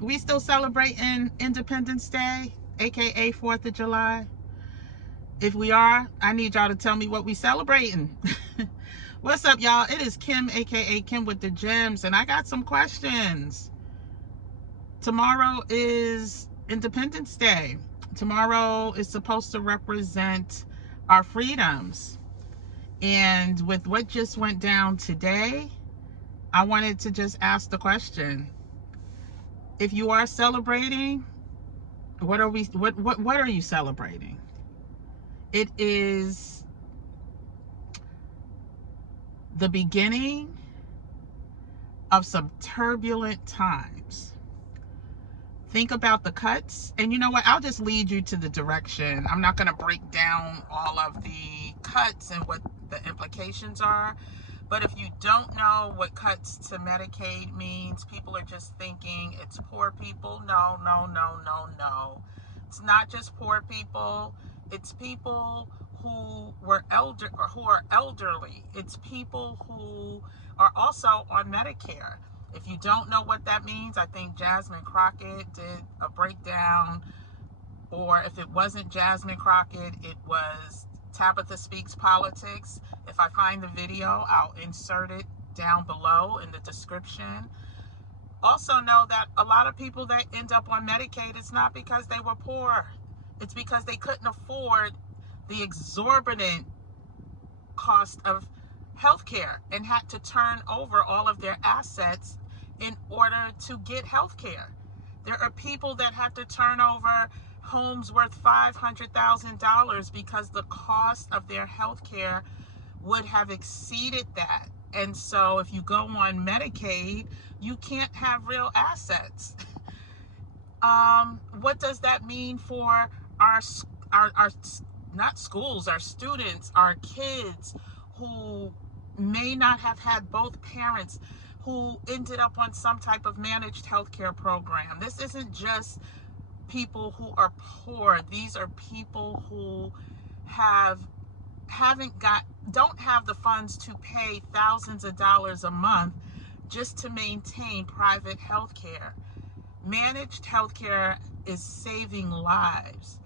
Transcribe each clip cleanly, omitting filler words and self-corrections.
We still celebrating Independence Day, aka 4th of July? If we are, I need y'all to tell me what we celebrating. What's up, y'all? It is Kim, aka Kim with the Gems, and I got some questions. Tomorrow is Independence Day. Tomorrow is supposed to represent our freedoms. And with what just went down today, I wanted to just ask the question. If you are celebrating, what are you celebrating? It is the beginning of some turbulent times. Think about the cuts, and you know what? I'll just lead you to the direction. I'm not going to break down all of the cuts and what the implications are. But if you don't know what cuts to Medicaid means, people are just thinking it's poor people. No, no, no, no, no. It's not just poor people. It's people who were who are elderly. It's people who are also on Medicare. If you don't know what that means, I think Jasmine Crockett did a breakdown, or if it wasn't Jasmine Crockett, it was Tabitha Speaks Politics. If I find the video, I'll insert it down below in the description. Also know that a lot of people that end up on Medicaid, it's not because they were poor. It's because they couldn't afford the exorbitant cost of healthcare and had to turn over all of their assets in order to get healthcare. There are people that have to turn over homes worth $500,000 because the cost of their healthcare would have exceeded that. And so if you go on Medicaid, you can't have real assets. What does that mean for our not schools, our students, our kids who may not have had both parents, who ended up on some type of managed healthcare program? This isn't just people who are poor. These are people who don't have the funds to pay thousands of dollars a month just to maintain private healthcare. Managed healthcare is saving lives.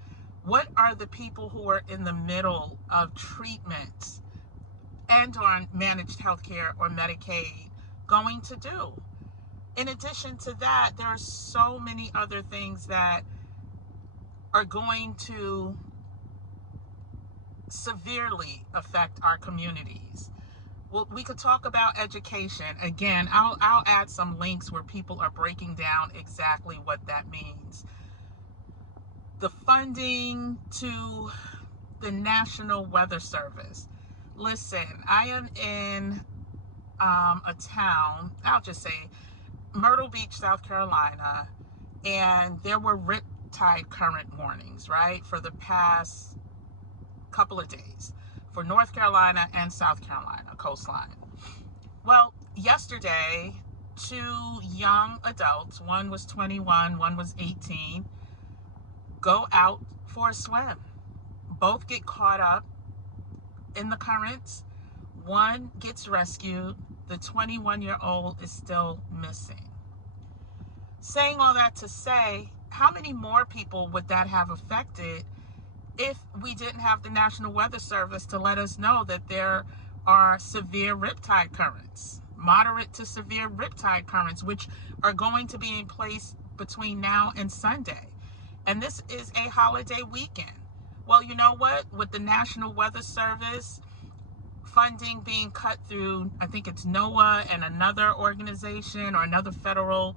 What are the people who are in the middle of treatment and on managed healthcare or Medicaid going to do? In addition to that, there are so many other things that are going to severely affect our communities. Well, we could talk about education. Again, I'll add some links where people are breaking down exactly what that means. The funding to the National Weather Service. Listen, I am in a town, I'll just say Myrtle Beach, South Carolina, and there were riptide current warnings, right, for the past couple of days for North Carolina and South Carolina coastline. Well, yesterday, two young adults, one was 21, one was 18, go out for a swim. Both get caught up in the currents. One gets rescued. The 21-year-old is still missing. Saying all that to say, how many more people would that have affected if we didn't have the National Weather Service to let us know that there are severe riptide currents, moderate to severe riptide currents, which are going to be in place between now and Sunday? And this is a holiday weekend. Well, you know what? With the National Weather Service funding being cut through, I think it's NOAA and another organization or another federal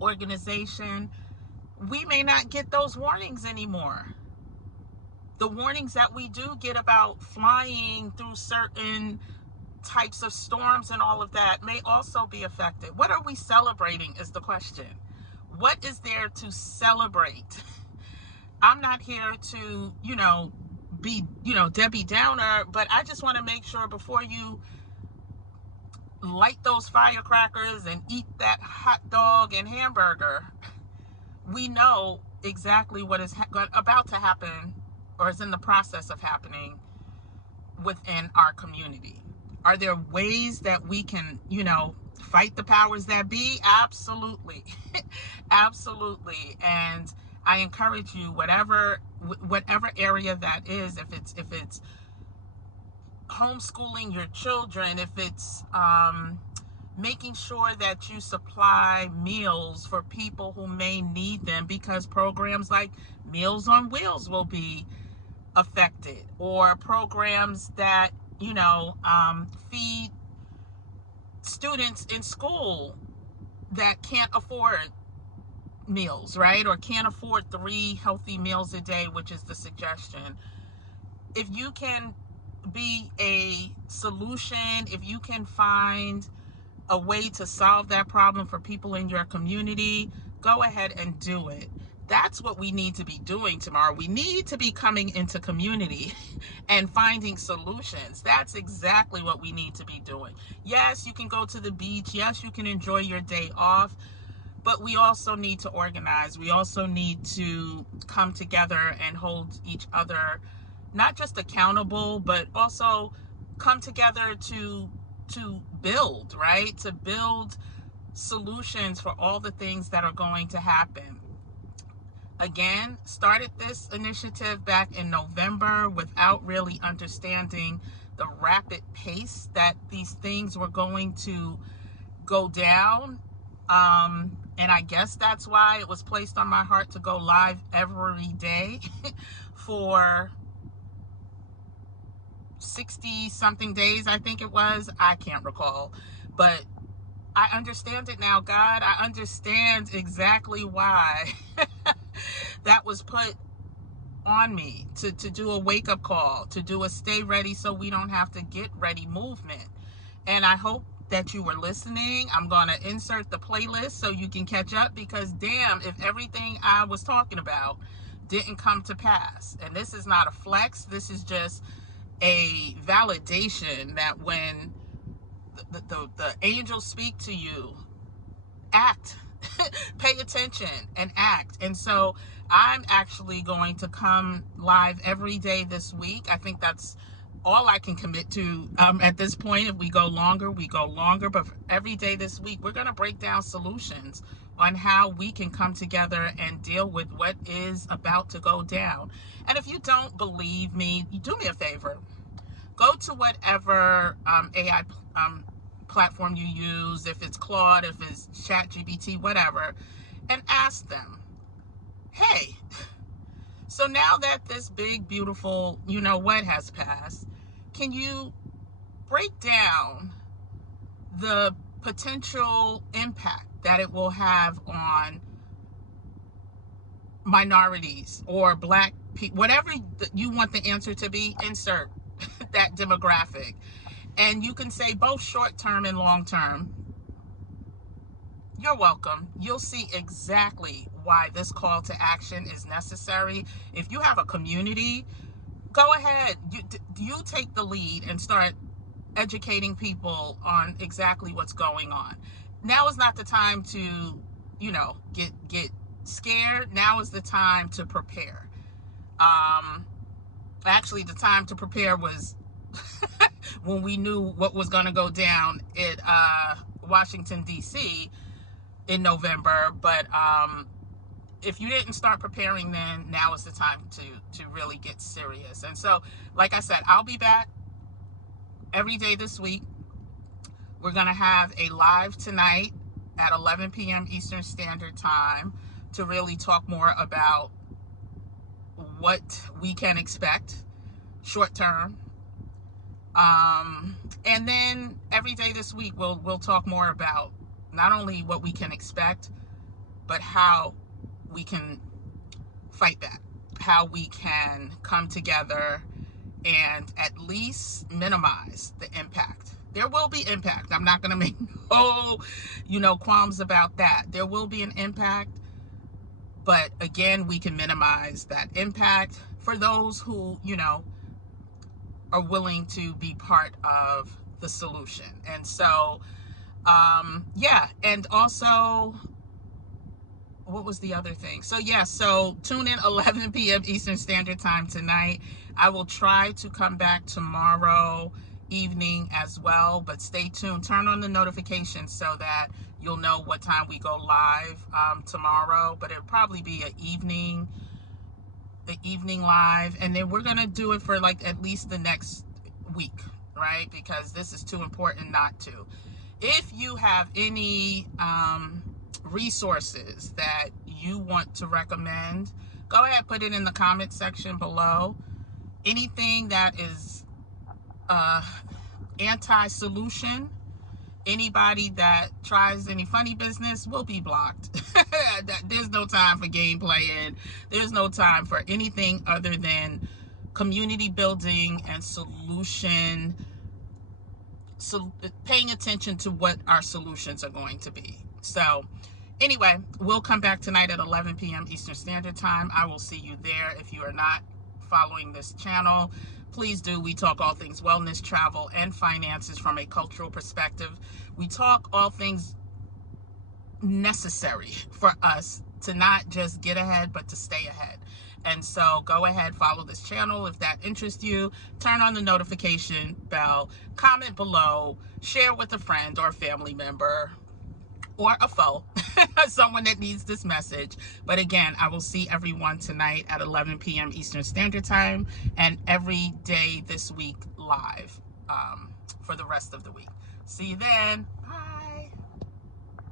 organization, we may not get those warnings anymore. The warnings that we do get about flying through certain types of storms and all of that may also be affected. What are we celebrating is the question. What is there to celebrate? I'm not here to, be, Debbie Downer, but I just want to make sure before you light those firecrackers and eat that hot dog and hamburger, we know exactly what is about to happen or is in the process of happening within our community. Are there ways that we can, Fight the powers that be? Absolutely. Absolutely. And I encourage you, whatever area that is, if it's homeschooling your children, if it's making sure that you supply meals for people who may need them, because programs like Meals on Wheels will be affected, or programs that, feed students in school that can't afford meals, right? Or can't afford 3 healthy meals a day, which is the suggestion. If you can be a solution, if you can find a way to solve that problem for people in your community, go ahead and do it. That's what we need to be doing tomorrow. We need to be coming into community and finding solutions. That's exactly what we need to be doing. Yes, you can go to the beach. Yes, you can enjoy your day off. But we also need to organize. We also need to come together and hold each other not just accountable, but also come together to build, right? To build solutions for all the things that are going to happen. Again, started this initiative back in November without really understanding the rapid pace that these things were going to go down. And I guess that's why it was placed on my heart to go live every day for 60 something days, I think it was. I can't recall. But I understand it now, God. I understand exactly why that was put on me, to do a wake-up call, to do a stay ready so we don't have to get ready movement. And I hope that you were listening. I'm going to insert the playlist so you can catch up, because damn if everything I was talking about didn't come to pass. And this is not a flex. This is just a validation that when the angels speak to you, act. Pay attention and act. And so I'm actually going to come live every day this week. I think that's all I can commit to at this point. If we go longer, we go longer. But every day this week, we're going to break down solutions on how we can come together and deal with what is about to go down. And if you don't believe me, you do me a favor. Go to whatever AI platform you use, if it's Claude, if it's ChatGPT, whatever, and ask them, hey, so now that this big, beautiful, what has passed, can you break down the potential impact that it will have on minorities or Black people, whatever you want the answer to be, insert that demographic. And you can say both short-term and long-term. You're welcome. You'll see exactly why this call to action is necessary. If you have a community, go ahead. You take the lead and start educating people on exactly what's going on. Now is not the time to, get scared. Now is the time to prepare. Actually, the time to prepare was when we knew what was going to go down at Washington, D.C. in November. But if you didn't start preparing then, now is the time to really get serious. And so, like I said, I'll be back every day this week. We're going to have a live tonight at 11 p.m. Eastern Standard Time to really talk more about what we can expect short term. And then every day this week, we'll talk more about not only what we can expect, but how we can fight that, how we can come together and at least minimize the impact. There will be impact. I'm not going to make qualms about that. There will be an impact, but again, we can minimize that impact for those who, are willing to be part of the solution. And so, and also, what was the other thing? So tune in 11 p.m. Eastern Standard Time tonight. I will try to come back tomorrow evening as well, but stay tuned. Turn on the notifications so that you'll know what time we go live tomorrow, but it'll probably be the evening live, and then we're gonna do it for like at least the next week, right? Because this is too important not to. If you have any resources that you want to recommend, go ahead, put it in the comment section below. Anything that is anti-solution, anybody that tries any funny business will be blocked. There's no time for game playing. There's no time for anything other than community building and solution. So paying attention to what our solutions are going to be. So anyway, we'll come back tonight at 11 p.m. Eastern Standard Time. I will see you there. If you are not following this channel, please do. We talk all things wellness, travel, and finances from a cultural perspective. We talk all things necessary for us to not just get ahead, but to stay ahead. And so go ahead, follow this channel if that interests you. Turn on the notification bell, comment below, share with a friend or a family member or a foe, someone that needs this message. But again, I will see everyone tonight at 11 p.m. Eastern Standard Time and every day this week live for the rest of the week. See you then. Bye.